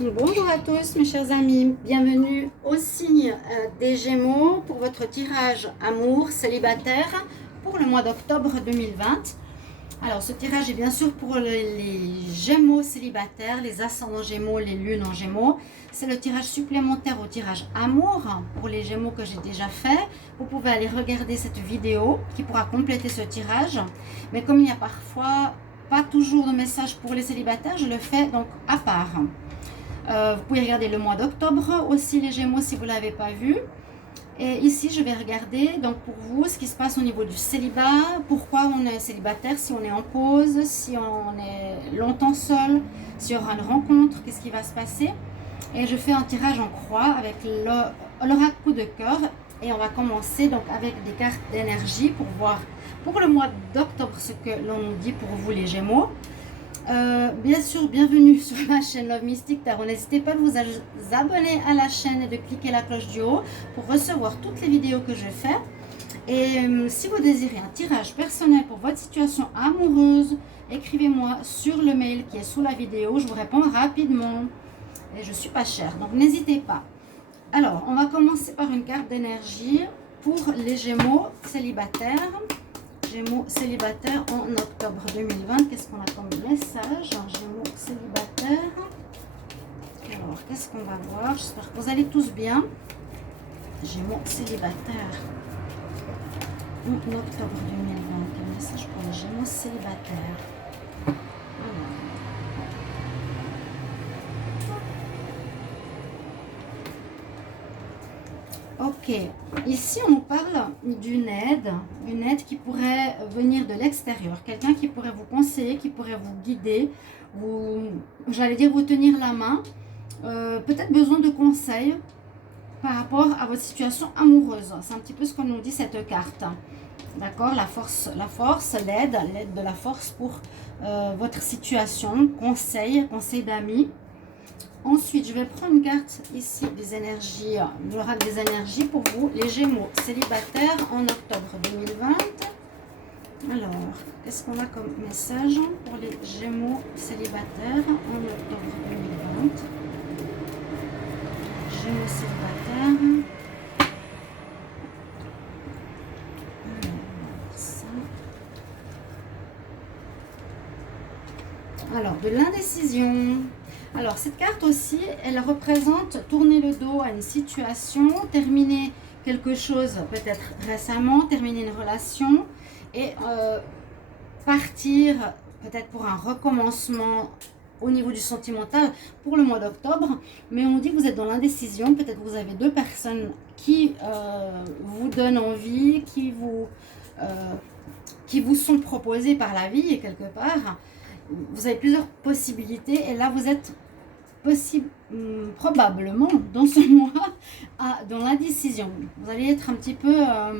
Bonjour à tous mes chers amis, bienvenue au signe des Gémeaux pour votre tirage amour célibataire pour le mois d'octobre 2020. Alors ce tirage est bien sûr pour les Gémeaux célibataires, les ascendants Gémeaux, les lunes en Gémeaux. C'est le tirage supplémentaire au tirage amour pour les Gémeaux que j'ai déjà fait. Vous pouvez aller regarder cette vidéo qui pourra compléter ce tirage. Mais comme il y a parfois pas toujours de message pour les célibataires, je le fais donc à part. Vous pouvez regarder le mois d'octobre aussi les Gémeaux si vous ne l'avez pas vu. Et ici, je vais regarder donc pour vous ce qui se passe au niveau du célibat, pourquoi on est célibataire, si on est en pause, si on est longtemps seul, s'il y aura une rencontre, qu'est-ce qui va se passer. Et je fais un tirage en croix avec l'oracle coup de cœur. Et on va commencer donc avec des cartes d'énergie pour voir pour le mois d'octobre ce que l'on nous dit pour vous les Gémeaux. Bien sûr, bienvenue sur ma chaîne Love Mystic Tarot. N'hésitez pas à vous abonner à la chaîne et de cliquer la cloche du haut pour recevoir toutes les vidéos que je fais. Et si vous désirez un tirage personnel pour votre situation amoureuse, écrivez-moi sur le mail qui est sous la vidéo. Je vous réponds rapidement. Et je suis pas chère, donc n'hésitez pas. Alors, on va commencer par une carte d'énergie pour les Gémeaux célibataires. Gémeaux célibataires en octobre 2020. Qu'est-ce qu'on a comme message? Gémeaux célibataires. Alors, qu'est-ce qu'on va voir? J'espère que vous allez tous bien. Gémeaux célibataires en octobre 2020. Quel message pour les Gémeaux célibataires? Ok, ici on nous parle d'une aide qui pourrait venir de l'extérieur, quelqu'un qui pourrait vous conseiller, qui pourrait vous guider, j'allais dire vous tenir la main, peut-être besoin de conseils par rapport à votre situation amoureuse. C'est un petit peu ce que nous dit cette carte. D'accord, la force, l'aide de la force pour votre situation, conseil d'amis. Ensuite, je vais prendre une carte ici des énergies, l'oracle des énergies pour vous, les Gémeaux célibataires en octobre 2020. Alors, qu'est-ce qu'on a comme message pour les Gémeaux célibataires en octobre 2020? Gémeaux célibataires. Alors, de l'indécision. Alors, cette carte aussi, elle représente tourner le dos à une situation, terminer quelque chose peut-être récemment, terminer une relation et partir peut-être pour un recommencement au niveau du sentimental pour le mois d'octobre. Mais on dit que vous êtes dans l'indécision, peut-être que vous avez deux personnes qui vous donnent envie, qui vous sont proposées par la vie et quelque part. Vous avez plusieurs possibilités et là vous êtes probablement dans ce mois dans l'indécision. Vous allez être un petit peu à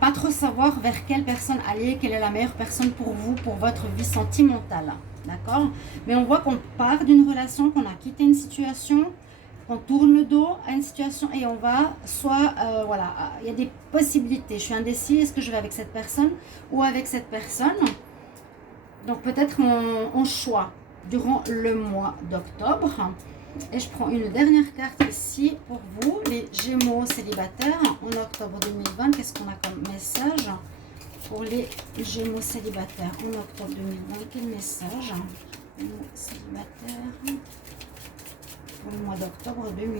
pas trop savoir vers quelle personne aller, quelle est la meilleure personne pour vous, pour votre vie sentimentale. D'accord? Mais on voit qu'on part d'une relation, qu'on a quitté une situation, qu'on tourne le dos à une situation et on va soit, voilà, il y a des possibilités. Je suis indécis, est-ce que je vais avec cette personne ou avec cette personne? Donc peut-être on choix durant le mois d'octobre. Et je prends une dernière carte ici pour vous, les Gémeaux célibataires en octobre 2020. Qu'est-ce qu'on a comme message pour les Gémeaux célibataires en octobre 2020? Quel message? Gémeaux célibataires pour le mois d'octobre 2020.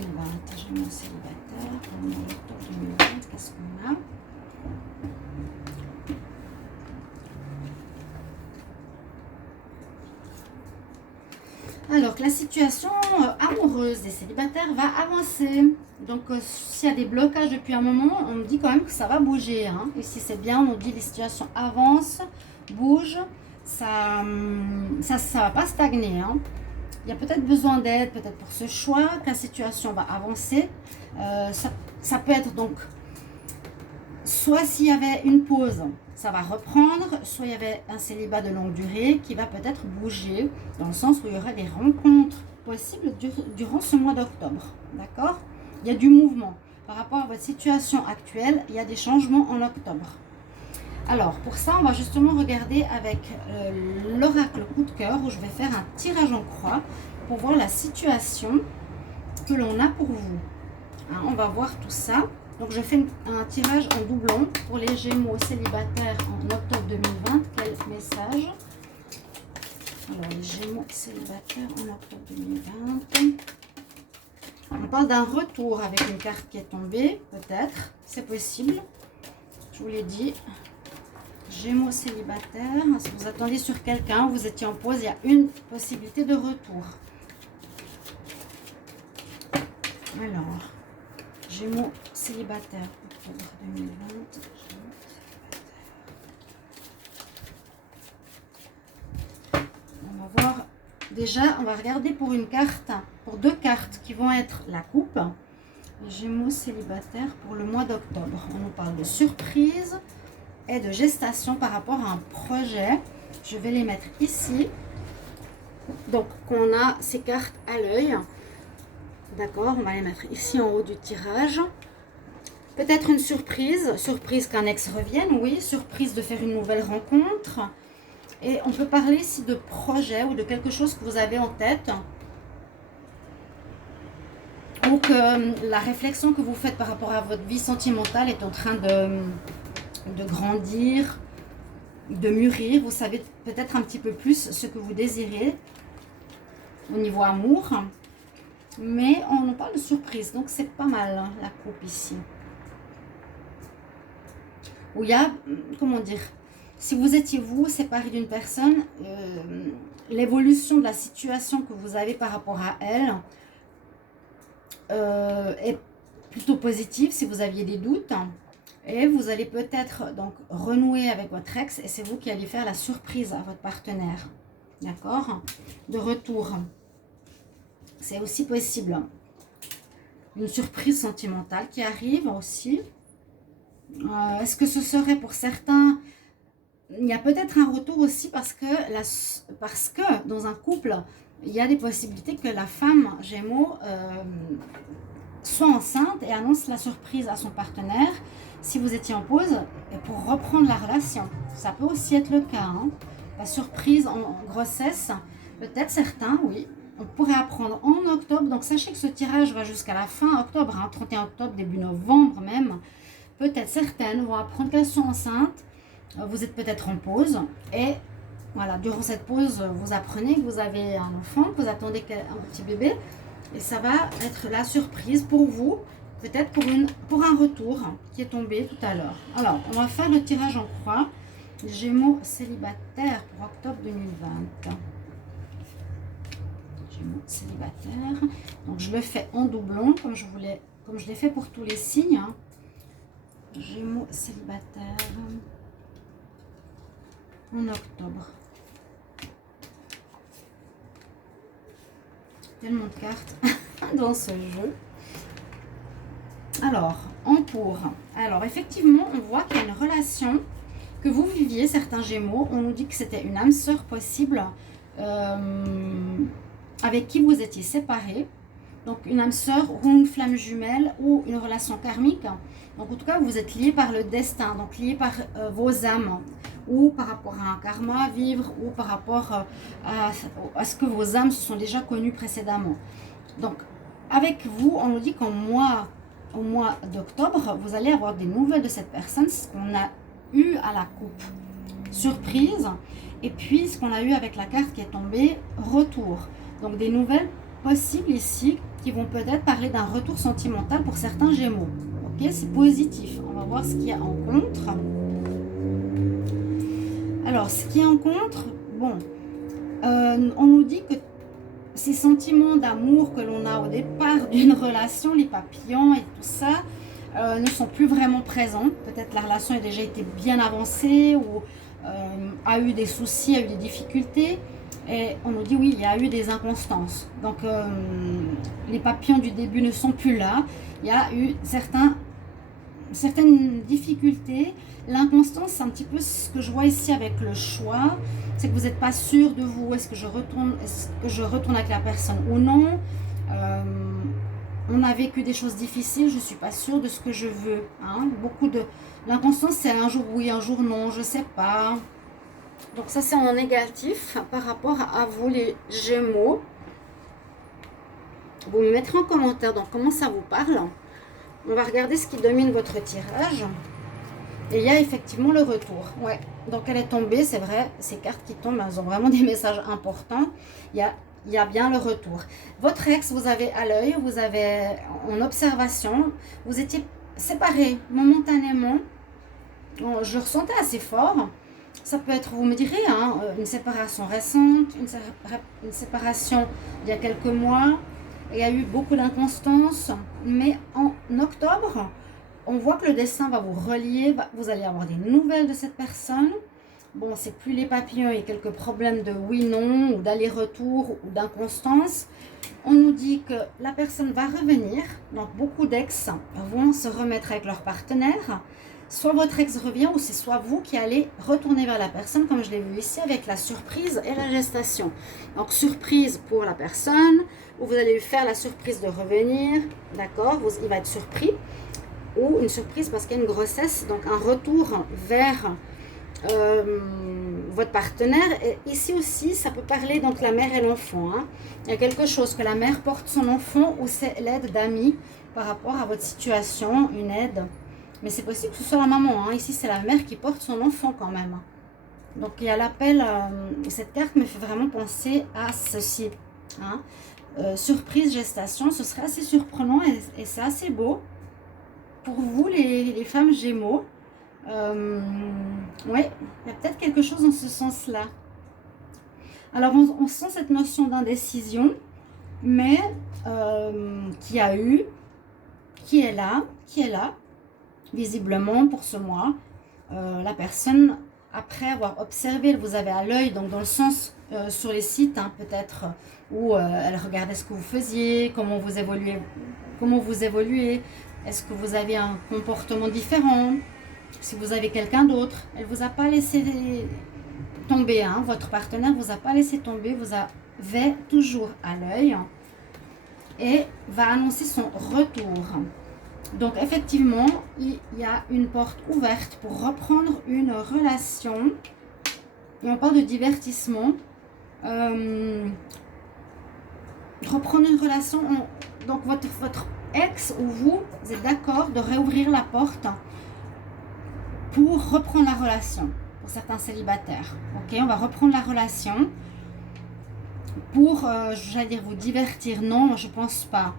Gémeaux célibataires pour le mois d'octobre 2020. Qu'est-ce qu'on a? Alors que la situation amoureuse des célibataires va avancer. Donc s'il y a des blocages depuis un moment, on me dit quand même que ça va bouger. Hein. Ici c'est bien, on nous dit les situations avancent, bougent, ça va pas stagner. Hein. Il y a peut-être besoin d'aide, peut-être pour ce choix, que la situation va avancer. Ça peut être donc, soit s'il y avait une pause, ça va reprendre, soit il y avait un célibat de longue durée qui va peut-être bouger, dans le sens où il y aura des rencontres possibles durant ce mois d'octobre. D'accord? Il y a du mouvement. Par rapport à votre situation actuelle, il y a des changements en octobre. Alors, pour ça, on va justement regarder avec l'oracle coup de cœur, où je vais faire un tirage en croix pour voir la situation que l'on a pour vous. Hein, on va voir tout ça. Donc je fais un tirage en doublon pour les Gémeaux célibataires en octobre 2020. Quel message? Alors les Gémeaux célibataires en octobre 2020. On parle d'un retour avec une carte qui est tombée, peut-être. C'est possible. Je vous l'ai dit. Gémeaux célibataires. Si vous attendez sur quelqu'un, vous étiez en pause, il y a une possibilité de retour. Alors, Gémeaux célibataires, octobre 2020. On va voir. Déjà, on va regarder pour une carte, pour deux cartes qui vont être la coupe. Les Gémeaux célibataires pour le mois d'octobre. On nous parle de surprise et de gestation par rapport à un projet. Je vais les mettre ici. Donc, qu'on a ces cartes à l'œil. D'accord, on va les mettre ici en haut du tirage. Peut-être une surprise. Surprise qu'un ex revienne, oui. Surprise de faire une nouvelle rencontre. Et on peut parler ici de projet ou de quelque chose que vous avez en tête. Ou que la réflexion que vous faites par rapport à votre vie sentimentale est en train de grandir, de mûrir. Vous savez peut-être un petit peu plus ce que vous désirez au niveau amour. Mais on nous parle de surprise, donc c'est pas mal hein, la coupe ici. Où il y a, comment dire, si vous étiez vous séparé d'une personne, l'évolution de la situation que vous avez par rapport à elle est plutôt positive si vous aviez des doutes. Et vous allez peut-être donc renouer avec votre ex et c'est vous qui allez faire la surprise à votre partenaire. D'accord? De retour. C'est aussi possible. Une surprise sentimentale qui arrive aussi. Est-ce que ce serait pour certains... Il y a peut-être un retour aussi parce que dans un couple, il y a des possibilités que la femme Gémeaux soit enceinte et annonce la surprise à son partenaire si vous étiez en pause et pour reprendre la relation. Ça peut aussi être le cas. Hein. La surprise en grossesse, peut-être certains, oui. On pourrait apprendre en octobre. Donc sachez que ce tirage va jusqu'à la fin octobre, hein, 31 octobre, début novembre même. Peut-être certaines vont apprendre qu'elles sont enceintes. Vous êtes peut-être en pause. Et voilà, durant cette pause, vous apprenez que vous avez un enfant, que vous attendez un petit bébé. Et ça va être la surprise pour vous. Peut-être pour un retour qui est tombé tout à l'heure. Alors, on va faire le tirage en croix. Gémeaux célibataires pour octobre 2020. Célibataire. Donc je le fais en doublon comme je l'ai fait pour tous les signes. Hein. Gémeaux célibataire en octobre. Tellement de cartes dans ce jeu. Alors, en pour. Alors effectivement, on voit qu'il y a une relation que vous viviez, certains Gémeaux. On nous dit que c'était une âme sœur possible. Avec qui vous étiez séparés, donc une âme sœur ou une flamme jumelle ou une relation karmique. Donc en tout cas, vous êtes liés par le destin, donc liés par vos âmes ou par rapport à un karma à vivre ou par rapport à ce que vos âmes se sont déjà connues précédemment. Donc avec vous, on nous dit au mois d'octobre, vous allez avoir des nouvelles de cette personne, ce qu'on a eu à la coupe. Surprise. Et puis ce qu'on a eu avec la carte qui est tombée, retour. Donc des nouvelles possibles ici qui vont peut-être parler d'un retour sentimental pour certains Gémeaux. Ok, c'est positif. On va voir ce qu'il y a en contre. Alors, ce qui est en contre, bon, on nous dit que ces sentiments d'amour que l'on a au départ d'une relation, les papillons et tout ça, ne sont plus vraiment présents. Peut-être la relation a déjà été bien avancée ou a eu des soucis, a eu des difficultés. Et on nous dit oui, il y a eu des inconstances. Donc les papillons du début ne sont plus là. Il y a eu certaines difficultés. L'inconstance, c'est un petit peu ce que je vois ici avec le choix. C'est que vous n'êtes pas sûr de vous. Est-ce que je retourne avec la personne ou non? On a vécu des choses difficiles. Je ne suis pas sûre de ce que je veux. Hein. L'inconstance, c'est un jour oui, un jour non. Je ne sais pas. Donc ça, c'est en négatif par rapport à vous, les Gémeaux. Vous me mettrez en commentaire donc comment ça vous parle. On va regarder ce qui domine votre tirage. Et il y a effectivement le retour. Ouais. Donc elle est tombée, c'est vrai. Ces cartes qui tombent, elles ont vraiment des messages importants. Il y a bien le retour. Votre ex, vous avez à l'œil, vous avez en observation. Vous étiez séparés momentanément. Je le ressentais assez fort. Ça peut être, vous me direz, hein, une séparation récente, une séparation il y a quelques mois. Il y a eu beaucoup d'inconstance. Mais en octobre, on voit que le destin va vous relier. Vous allez avoir des nouvelles de cette personne. Bon, c'est plus les papillons, il y a quelques problèmes de oui-non, ou d'aller-retour, ou d'inconstance. On nous dit que la personne va revenir. Donc, beaucoup d'ex vont se remettre avec leur partenaire. Soit votre ex revient, ou c'est soit vous qui allez retourner vers la personne, comme je l'ai vu ici, avec la surprise et la gestation. Donc, surprise pour la personne, où vous allez lui faire la surprise de revenir. D'accord, il va être surpris. Ou une surprise parce qu'il y a une grossesse, donc un retour vers votre partenaire. Et ici aussi, ça peut parler donc la mère et l'enfant. Hein. Il y a quelque chose que la mère porte son enfant ou c'est l'aide d'amis par rapport à votre situation, une aide. Mais c'est possible que ce soit la maman. Hein. Ici, c'est la mère qui porte son enfant quand même. Donc, il y a l'appel. Cette carte me fait vraiment penser à ceci. Hein. Surprise, gestation, ce serait assez surprenant et c'est assez beau. Pour vous, les femmes Gémeaux, ouais, il y a peut-être quelque chose dans ce sens-là. Alors, on sent cette notion d'indécision, mais qui est là, visiblement pour ce mois. La personne, après avoir observé, vous avez à l'œil, donc dans le sens sur les sites, hein, peut-être, où elle regardait ce que vous faisiez, comment vous évoluez. Est-ce que vous avez un comportement différent? Si vous avez quelqu'un d'autre, elle ne vous a pas laissé tomber. Hein, votre partenaire ne vous a pas laissé tomber. Vous avez toujours à l'œil et va annoncer son retour. Donc, effectivement, il y a une porte ouverte pour reprendre une relation. Et on parle de divertissement. Reprendre une relation. Donc, votre ex ou vous êtes d'accord de réouvrir la porte pour reprendre la relation pour certains célibataires. Ok, on va reprendre la relation pour, j'allais dire vous divertir. Non, je pense pas.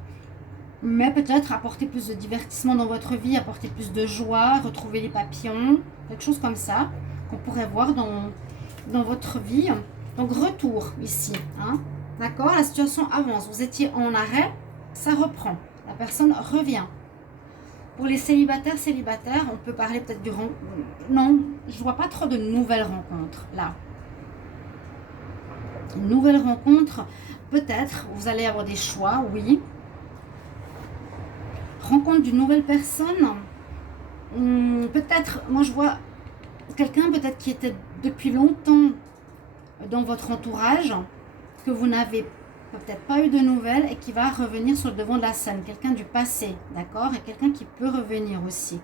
Mais peut-être apporter plus de divertissement dans votre vie, apporter plus de joie, retrouver les papillons, quelque chose comme ça qu'on pourrait voir dans votre vie. Donc retour ici. Hein, d'accord, la situation avance. Vous étiez en arrêt, ça reprend. La personne revient. Pour les célibataires, on peut parler peut-être du... Non, je ne vois pas trop de nouvelles rencontres, là. Une nouvelle rencontre, peut-être, vous allez avoir des choix, oui. Rencontre d'une nouvelle personne, peut-être, moi je vois quelqu'un peut-être qui était depuis longtemps dans votre entourage, que vous n'avez peut-être pas eu de nouvelles et qui va revenir sur le devant de la scène. Quelqu'un du passé, d'accord? Et quelqu'un qui peut revenir aussi.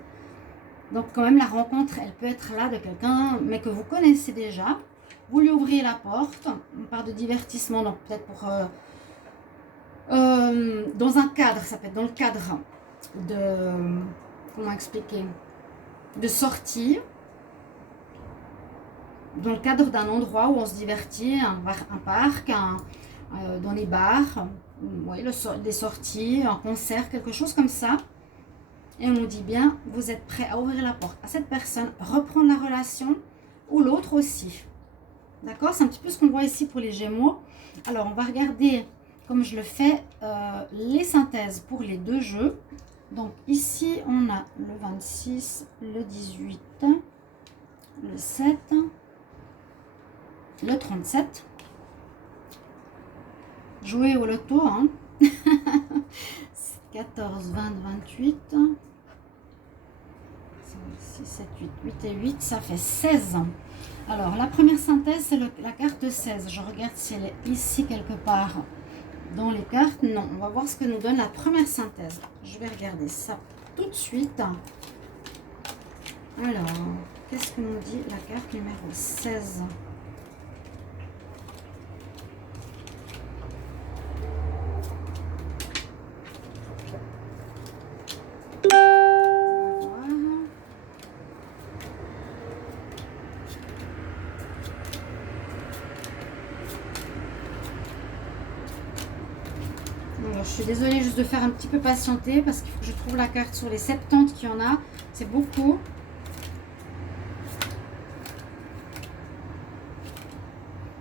Donc quand même la rencontre, elle peut être là de quelqu'un, mais que vous connaissez déjà. Vous lui ouvrez la porte. On parle de divertissement, donc peut-être pour... dans un cadre, ça peut être dans le cadre de... Comment expliquer? De sortie. Dans le cadre d'un endroit où on se divertit, un parc, dans les bars, oui, des sorties, un concert, quelque chose comme ça. Et on nous dit bien, vous êtes prêt à ouvrir la porte à cette personne, reprendre la relation ou l'autre aussi. D'accord? C'est un petit peu ce qu'on voit ici pour les Gémeaux. Alors, on va regarder, comme je le fais, les synthèses pour les deux jeux. Donc, ici, on a le 26, le 18, le 7, le 37. Jouer au loto, hein. 14, 20, 28. 6, 7, 8, 8 et 8, ça fait 16. Alors, la première synthèse, c'est la carte 16. Je regarde si elle est ici quelque part dans les cartes. Non, on va voir ce que nous donne la première synthèse. Je vais regarder ça tout de suite. Alors, qu'est-ce que nous dit la carte numéro 16? Alors, je suis désolée juste de faire un petit peu patienter parce qu'il faut que je trouve la carte sur les 70 qu'il y en a. C'est beaucoup.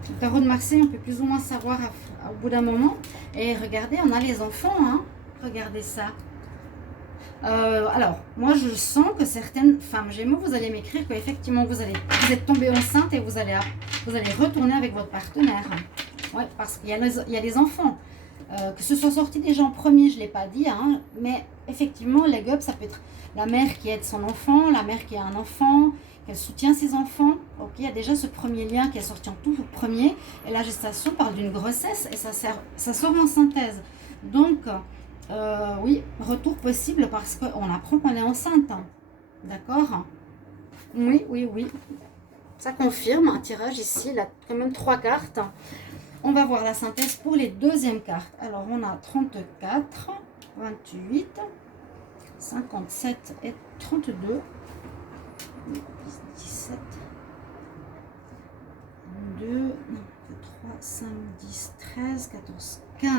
Le tarot de Marseille, on peut plus ou moins savoir au bout d'un moment. Et regardez, on a les enfants, hein. Regardez ça. Alors, moi, je sens que certaines femmes Gémeaux, vous allez m'écrire qu'effectivement, vous êtes tombée enceinte et vous allez retourner avec votre partenaire. Ouais, parce qu'il y a les enfants. Que ce soit sorti déjà en premier, je ne l'ai pas dit, hein, mais effectivement, leg up, ça peut être la mère qui aide son enfant, la mère qui a un enfant, qu'elle soutient ses enfants. Ok, il y a déjà ce premier lien qui est sorti en tout premier. Et la gestation parle d'une grossesse et ça sort en synthèse. Donc, oui, retour possible parce qu'on apprend qu'on est enceinte. D'accord? Oui, oui, oui. Ça confirme un tirage ici. Il a quand même 3 cartes. On va voir la synthèse pour les deuxièmes cartes. Alors, on a 34, 28, 57 et 32. 17, 2, 3, 5, 10, 13, 14, 15.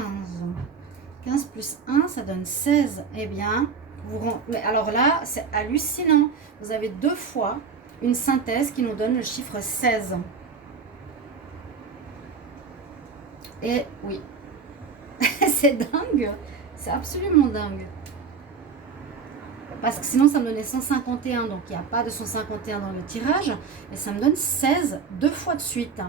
15 plus 1, ça donne 16. Eh bien, mais alors là, c'est hallucinant. Vous avez 2 fois une synthèse qui nous donne le chiffre 16. Et oui, c'est dingue. C'est absolument dingue. Parce que sinon, ça me donnait 151. Donc, il n'y a pas de 151 dans le tirage. Et ça me donne 16 2 fois de suite.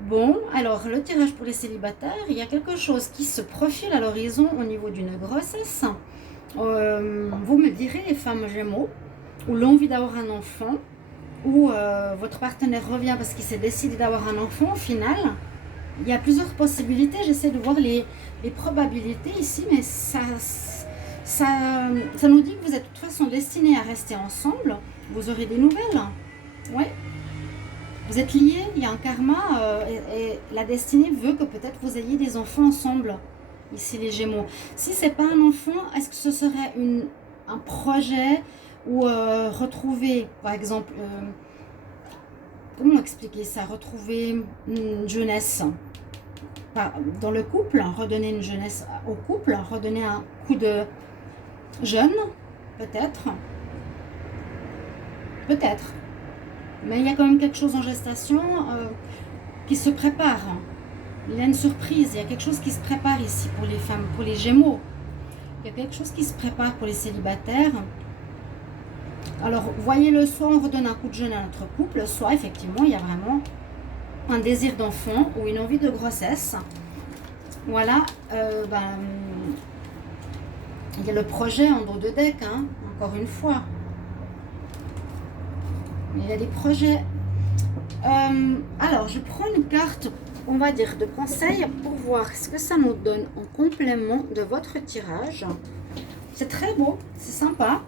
Bon, alors le tirage pour les célibataires, il y a quelque chose qui se profile à l'horizon au niveau d'une grossesse. Vous me direz, les femmes Gémeaux, ou l'envie d'avoir un enfant, ou votre partenaire revient parce qu'il s'est décidé d'avoir un enfant au final. Il y a plusieurs possibilités. J'essaie de voir les probabilités ici, mais ça nous dit que vous êtes de toute façon destinés à rester ensemble. Vous aurez des nouvelles. Ouais. Vous êtes liés, il y a un karma et la destinée veut que peut-être vous ayez des enfants ensemble. Ici les Gémeaux. Si c'est pas un enfant, est-ce que ce serait un projet ou retrouver, par exemple, comment expliquer ça, retrouver une jeunesse dans le couple, redonner une jeunesse au couple, redonner un coup de jeune, peut-être. Peut-être. Mais il y a quand même quelque chose en gestation qui se prépare. Il y a une surprise, il y a quelque chose qui se prépare ici pour les femmes, pour les Gémeaux. Il y a quelque chose qui se prépare pour les célibataires. Alors, voyez-le, soit on redonne un coup de jeune à notre couple, soit effectivement, il y a vraiment un désir d'enfant ou une envie de grossesse. Voilà, il y a le projet en dos de deck, hein, encore une fois. Il y a des projets. Alors, je prends une carte, on va dire, de conseil pour voir ce que ça nous donne en complément de votre tirage. C'est très beau, c'est sympa.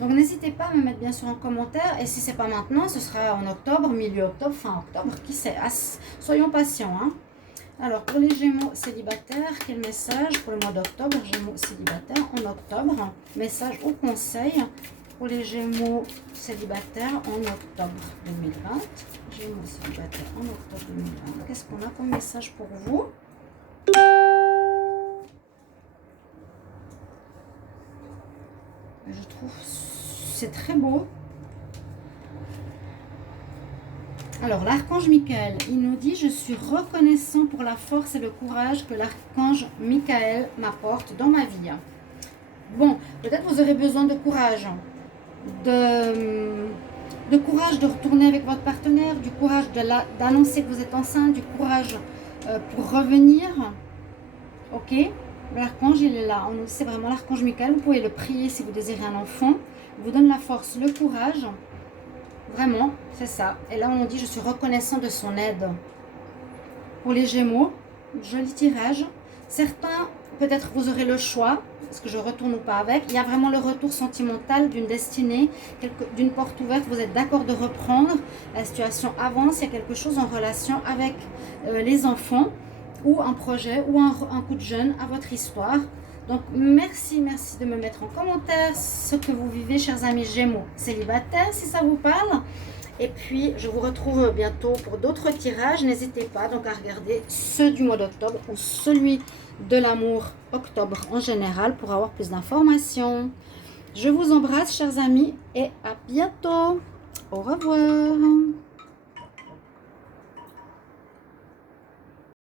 Donc, n'hésitez pas à me mettre bien sûr en commentaire. Et si ce n'est pas maintenant, ce sera en octobre, milieu octobre, fin octobre, qui sait. Soyons patients. Hein. Alors, pour les Gémeaux célibataires, quel message pour le mois d'octobre? Gémeaux célibataires en octobre. Message ou conseil pour les Gémeaux célibataires en octobre 2020. Gémeaux célibataires en octobre 2020. Qu'est-ce qu'on a comme message pour vous? Je trouve c'est très beau. Alors, l'archange Michael, il nous dit « Je suis reconnaissant pour la force et le courage que l'archange Michael m'apporte dans ma vie. » Bon, peut-être vous aurez besoin de courage. De courage de retourner avec votre partenaire, du courage d'annoncer que vous êtes enceinte, du courage pour revenir. Ok, l'archange il est là, c'est vraiment l'archange Michael, vous pouvez le prier si vous désirez un enfant, il vous donne la force, le courage, vraiment, c'est ça. Et là on dit je suis reconnaissant de son aide. Pour les Gémeaux, joli tirage. Certains, peut-être vous aurez le choix, est-ce que je retourne ou pas avec. Il y a vraiment le retour sentimental d'une destinée, d'une porte ouverte. Vous êtes d'accord de reprendre. La situation avance. Il y a quelque chose en relation avec les enfants ou un projet ou un coup de jeune à votre histoire. Donc, merci de me mettre en commentaire ce que vous vivez, chers amis Gémeaux célibataires, si ça vous parle. Et puis, je vous retrouve bientôt pour d'autres tirages. N'hésitez pas donc à regarder ceux du mois d'octobre ou celui de l'amour octobre en général pour avoir plus d'informations. Je vous embrasse, chers amis, et à bientôt. Au revoir.